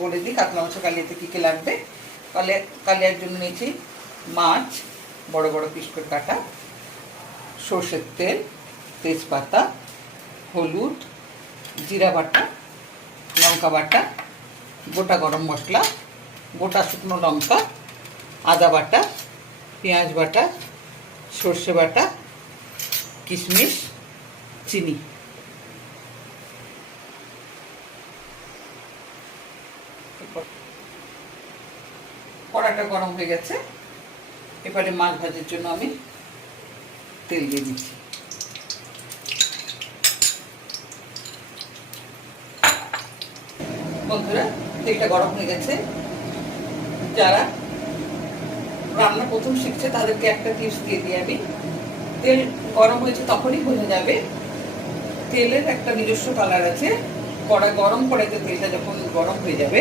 বলে দিই কাতলা মাছের কালিয়াতে কী কী লাগবে। কালিয়ার জন্য নিয়েছি মাছ বড় বড় পিস করে কাটা, সর্ষের তেল, তেজপাতা, হলুদ, জিরা বাটা, লঙ্কা বাটা, গোটা গরম মশলা, গোটা শুকনো লঙ্কা, আদা বাটা, পেঁয়াজ বাটা, সর্ষে বাটা, কিশমিশ, চিনি। কড়াটা গরম হয়ে গেছে, এবারে মাছ ভাজার জন্য আমি তেল দিয়ে দিচ্ছি। বন্ধুরা, তেলটা গরম হয়ে গেছে। যারা রান্না প্রথম শিখছে তাদেরকে একটা টিপস দিয়ে দিই আমি। তেল গরম হয়েছে তখনই বোঝা যাবে। তেলের একটা নিজস্ব কালার আছে। কড়াই গরম কড়াইতে তেলটা যখন গরম হয়ে যাবে